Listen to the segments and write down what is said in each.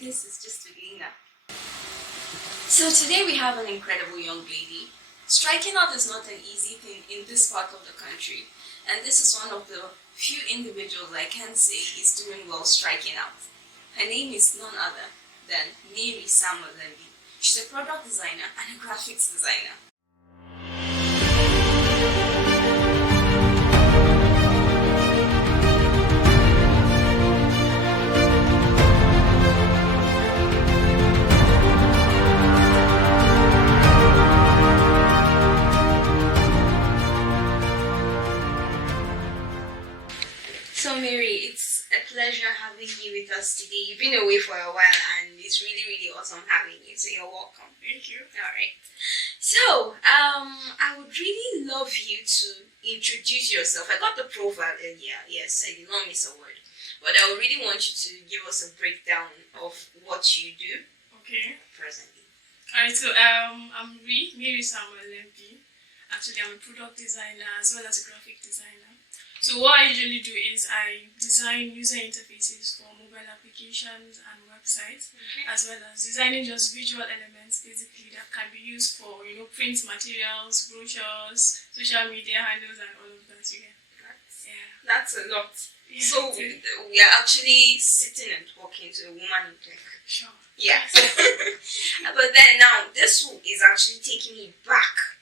this is gistwithlina. So today we have an incredible young lady. Striking out is not an easy thing in this part of the country, and this is one of the few individuals I can say is doing well striking out. Her name is none other than Mary Samuel Lembi. She's a product designer and a graphics designer. So Mary, it's a pleasure having you with us today. You've been away for a while and it's really, really awesome having you. So you're welcome. Thank you. Alright. So, I would really love you to introduce yourself. I got the profile earlier. Yes, I did not miss a word. But I would really want you to give us a breakdown of what you do presently. Alright, so I'm Mary Samuel Lembi. Actually, I'm a product designer as well as a graphic designer. So what I usually do is I design user interfaces for mobile applications and websites, as well as designing just visual elements basically that can be used for, print materials, brochures, social media handles and all of that. You get? That's a lot. Yeah, so we are actually sitting and talking to a woman in tech. Sure. Yeah. But then now this is actually taking me back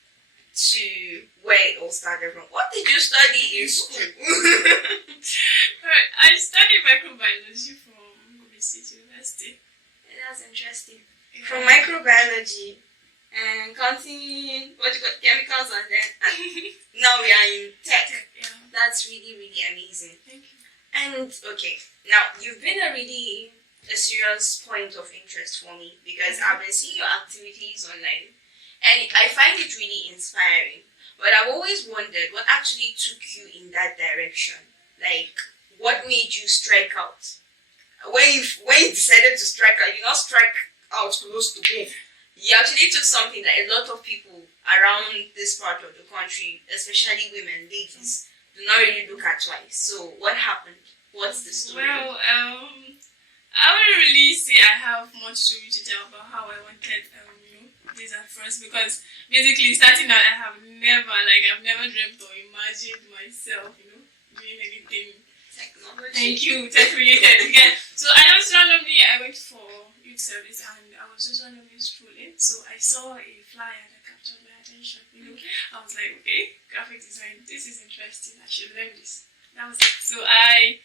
to where it all started from. What did you study in school? Alright, I studied microbiology from Kobe State University. That's interesting. Yeah. From microbiology and continuing chemicals and then now we are in tech. Yeah. That's really, really amazing. Thank you. And okay, now you've been a serious point of interest for me because I've been seeing your activities online. And I find it really inspiring. But I've always wondered what actually took you in that direction. Like, what made you strike out? When you decided to strike out, you did not strike out close to home. You actually took something that a lot of people around this part of the country, especially women, ladies, do not really look at twice. So, what happened? What's the story? Well, I wouldn't really say I have much story to tell about how I wanted this at first, because basically starting out I've never dreamt or imagined myself, doing anything Technology. Thank you, tech related again. So I went for youth service and I was just randomly strolling. So I saw a flyer that captured my attention. I was like, okay, graphic design, this is interesting. I should learn this. That was it. So I,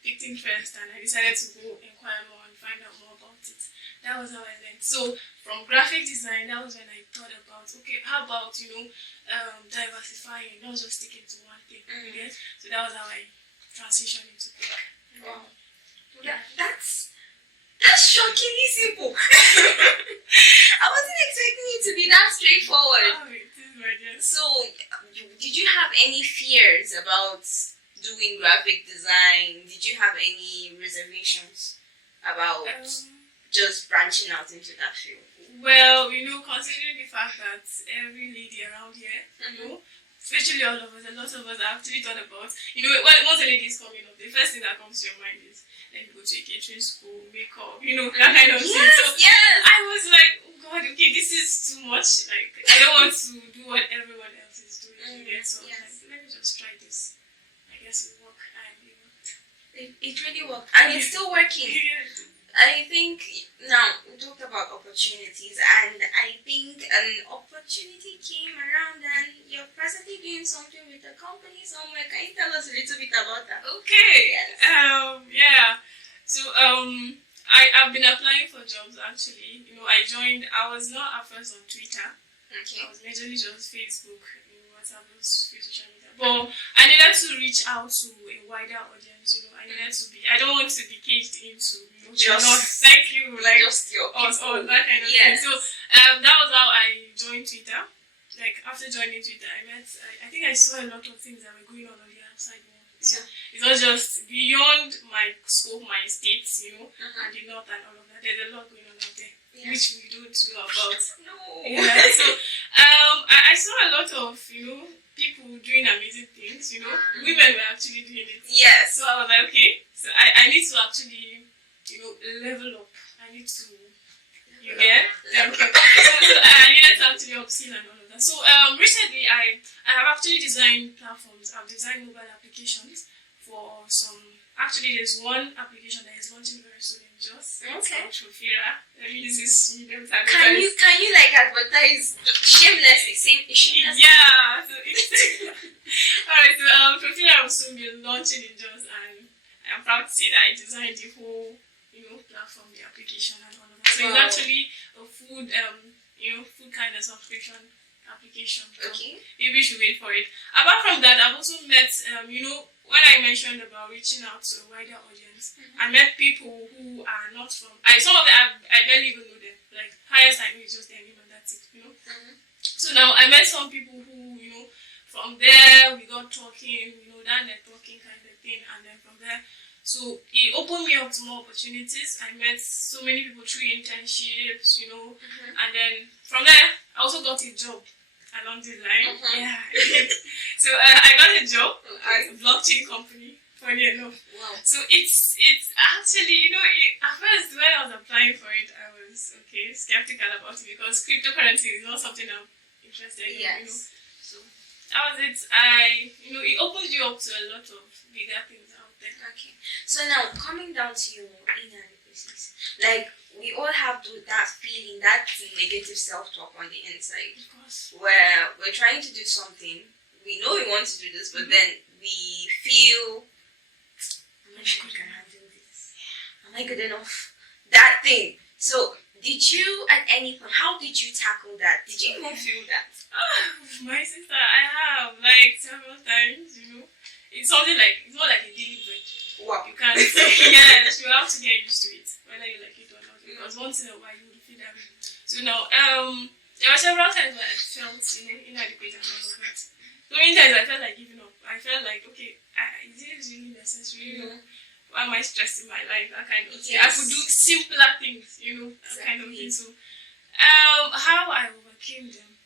picked interest and I decided to go inquire more and find out more about it. That was how I learned. So from graphic design, that was when I thought about, okay, how about, diversifying, not just sticking to one thing. So that was how I transitioned into tech. Wow. That's shockingly simple. I wasn't expecting it to be that straightforward. Oh, it is right, yes. So, did you have any fears about doing graphic design? Did you have any reservations about just branching out into that field? Well, considering the fact that every lady around here, especially all of us, a lot of us actually thought about, once a lady is coming up, the first thing that comes to your mind is, let me go to a catering school, makeup, that kind of thing. So I was like, oh God, okay, this is too much. Like, I don't want to do what everyone else is doing. So I was like, let me just try this. I guess it worked, and It really worked, and it's still working. I think now we talked about opportunities, and I think an opportunity came around, and you're presently doing something with a company somewhere. Can you tell us a little bit about that? Okay. Yes. Yeah. So I've been applying for jobs actually. I was not at first on Twitter. Okay. I was majorly just Facebook, WhatsApp, those few social media. But I needed to reach out to a wider audience. I don't want to be caged into just thank you, like just your or that kind of thing. So that was how I joined Twitter. Like after joining Twitter, I think I saw a lot of things that were going on the outside world. So it's not just beyond my scope, my states, and the north and all of that. There's a lot going on out there, which we don't know about. No. Yeah. So I saw a lot of people doing amazing things. Women were actually doing it. Yes. So I was like, okay, so I need to actually level up. I need to, you get? Thank you. So I needed to actually upskill and all of that. So recently I have actually designed platforms. I've designed mobile applications for some. Actually, there's one application that is launching very soon in JOS. Okay. It's called Shofira. Let me use this medium to Can you like advertise shamelessly? Shamelessly? Yeah. So alright. So Shofira will soon be launching in JOS, and I'm proud to say that I designed the whole platform, the application, and all of that. So it's actually a food food kind of subscription application. Okay. Maybe you should wait for it. Apart from that, I've also met when I mentioned about reaching out to a wider audience, I met people who are not from. Some of them I barely even know them. Like highest I know is just their name and that's it. So now I met some people who from there we got talking. That networking kind of thing, and then from there. So it opened me up to more opportunities. I met so many people through internships, and then from there I also got a job along the line. Yeah. So I got a job at a blockchain company, funny enough. Wow. So it's actually, at first when I was applying for it, I was skeptical about it because cryptocurrency is not something I'm interested in. Yes. So that was it. It opens you up to a lot of bigger things out there. Okay. So now coming down to your inadequacies, like we all have that feeling, that negative self-talk on the inside, Of course. where we're trying to do something, we know we want to do this, but then we feel, am I sure I can handle this? Am I good enough? That thing. So did you at any point, how did you tackle that? Did you even feel that? My sister, I have several times, It's something it's more like a daily bread. Wow. You can't yes, you have to get used to it, whether you like it or not. Because once in a while you will feel that way. So now, there were several times where I felt inadequate and all of that. So many times I felt like giving up. I felt like, okay, is it really necessary? Why am I stressing my life? That kind of thing. I could do simpler things, that kind of thing. So how I overcame them.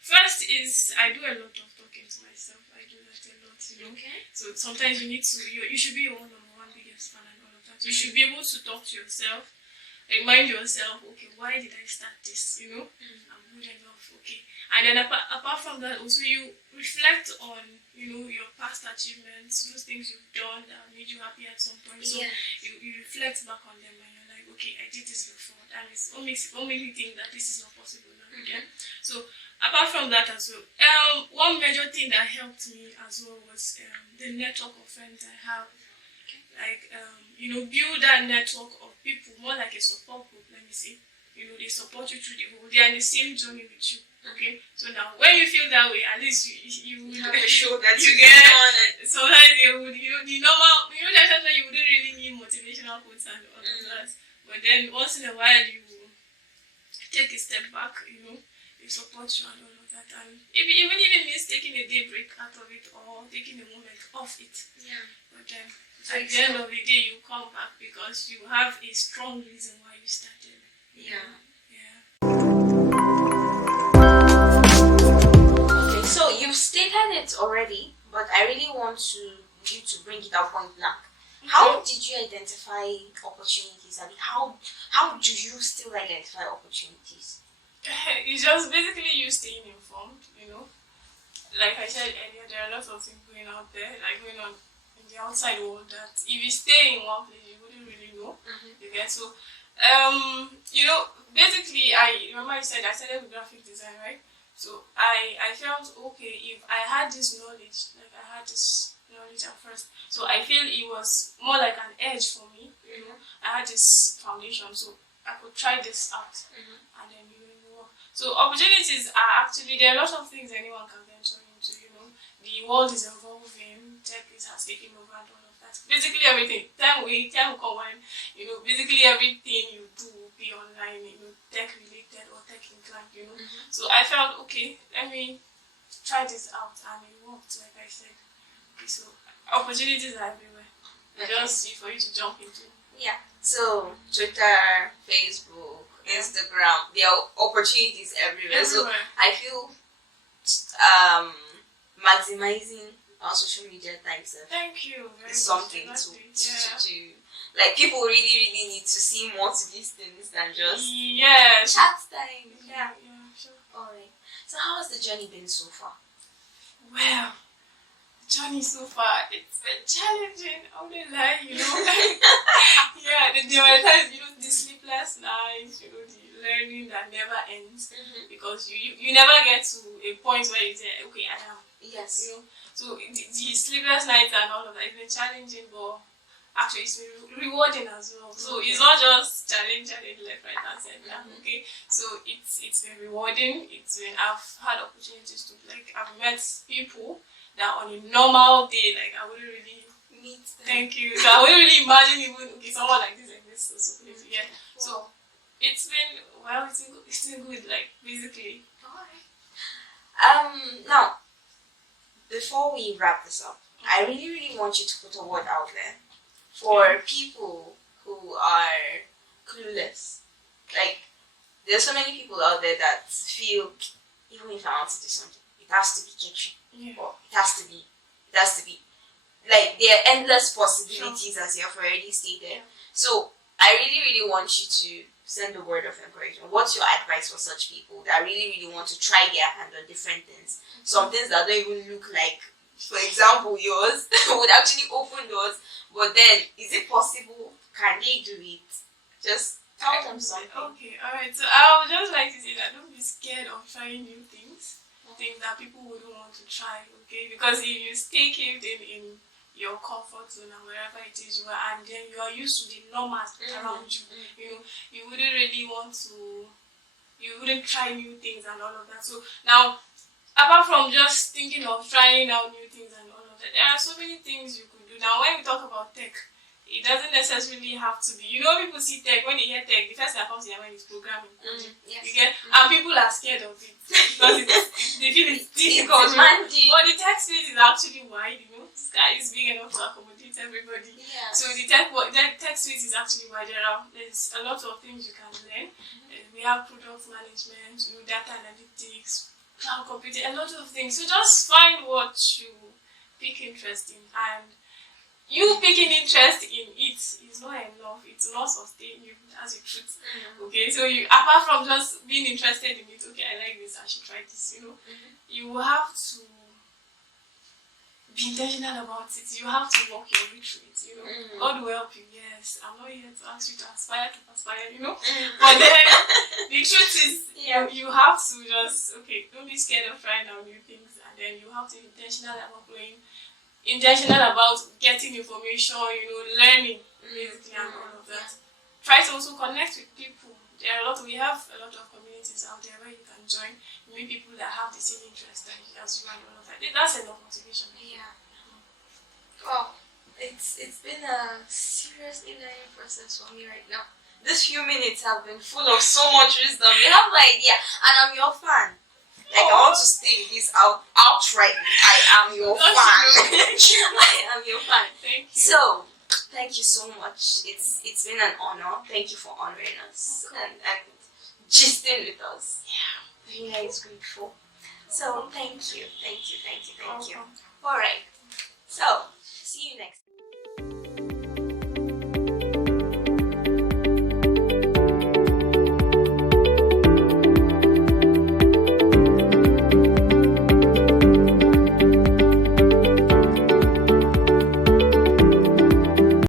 First is I do a lot of talking to myself. I do that a lot, Okay. So sometimes you need to, you should be your own number one biggest fan and all of that. You should be able to talk to yourself, remind yourself, okay, why did I start this? I'm good enough, okay. And then apart from that, also you reflect on, your past achievements, those things you've done that made you happy at some point. So you reflect back on them and you're like, okay, I did this before. That is what makes me think that this is not possible now again. So apart from that as well, one major thing that helped me as well was the network of friends I have. Build that network of people, more like a support group, let me say. They support you through the whole, they are in the same journey with you. Okay, so now when you feel that way, at least you have a show that you get on. Sometimes they would, the normal, there's sometimes you wouldn't really need motivational quotes and all of that. But then once in a while, you take a step back, they support you and all of that. And even if it means taking a day break out of it or taking a moment off it. Yeah. But then at the end of the day, you come back because you have a strong reason why you started. Yeah. Yeah. Okay, so you've stated it already, but I really want you to bring it up point blank. Okay. How did you identify opportunities? I mean, how do you still identify opportunities? It's just basically you staying informed, Like I said earlier, there are lots of things going out there, going on in the outside world that if you stay in one place, you wouldn't really know. You get so. Basically, I remember I started with graphic design, right? So I felt okay if I had this knowledge, at first. So I feel it was more like an edge for me. I had this foundation, so I could try this out, and then work. So opportunities are actually, there are lots of things anyone can venture into. The world is evolving, tech has taken over and all of that. Basically everything. Time will come when, basically everything you do will be online, tech related or tech inclined, So I felt, okay, let me try this out, and it worked, like I said. Okay, so opportunities are everywhere. Just for you to jump into. Yeah. So Twitter, Facebook, Instagram, there are opportunities everywhere. So I feel maximizing our social media types Thank you very is something much. to Like people really need to see more to these things than just chat time. Yeah. Sure. Alright. So how has the journey been so far? Well, the journey so far, it's been challenging. I wouldn't lie, Yeah, there were times, the sleepless nights, the learning that never ends, because you never get to a point where you say, okay, I am. Yes. So the sleepless nights and all of that, it's been challenging, but actually it's been rewarding as well. So it's not just challenge left, right, and center. Okay, so it's been rewarding. I've had opportunities to I've met people that on a normal day, I wouldn't really meet them. Thank you. So I wouldn't really imagine even someone like this exists. Yeah. So it's been it's been good. Basically. Alright. Now, before we wrap this up, I really want you to put a word out there for people who are clueless. There's so many people out there that feel, even if I want to do something, it has to be catchy. Or it has to be. There are endless possibilities, as you have already stated. So I really want you to send a word of encouragement. What's your advice for such people that really want to try their hand on different things? Some things that don't even look like, for example, yours would actually open doors. But then, is it possible? Can they do it? Just tell them something. Okay, alright. So I would just like to say that don't be scared of trying new things. Things that people wouldn't want to try, okay? Because if you stay caved in your comfort zone and wherever it is you are, and then you are used to the norms around you, you wouldn't really want to, you wouldn't try new things and all of that. So now, apart from just thinking of trying out new things and all of that, there are so many things you could do. Now, when we talk about tech, it doesn't necessarily have to be. People see tech, when they hear tech, the first thing that comes to their mind is programming. Yes. You get? And people are scared of it because they feel it's difficult. But the tech space is actually wide, The sky is big enough to accommodate everybody. Yes. So the tech space is actually wide. There's a lot of things you can learn. We have product management, data analytics, cloud computing, a lot of things. So just find what you pick interest in, and you picking interest in it is not enough. It's not sustain you as a truth. Okay, so apart from just being interested in it, okay, I like this, I should try this. You have to be intentional about it. You have to walk your way through it. God will help you. Yes, I'm not here to ask you to aspire, But then the truth is, you have to just don't be scared of trying out new things, and then you have to be intentional about getting information, learning, basically, and all of that. Try to also connect with people. We have a lot of communities out there where you can join, meet people that have the same interest as you and all of that. That's enough motivation. Yeah. Well, it's been a seriously learning process for me right now. These few minutes have been full of so much wisdom. You have no idea, and I'm your fan. I want to stay this outright. I am your fan. I am your fan. Thank you. So, thank you so much. It's been an honor. Thank you for honoring us and gisting with us. Yeah. Rina is grateful. So, thank you. Alright. So, see you next time.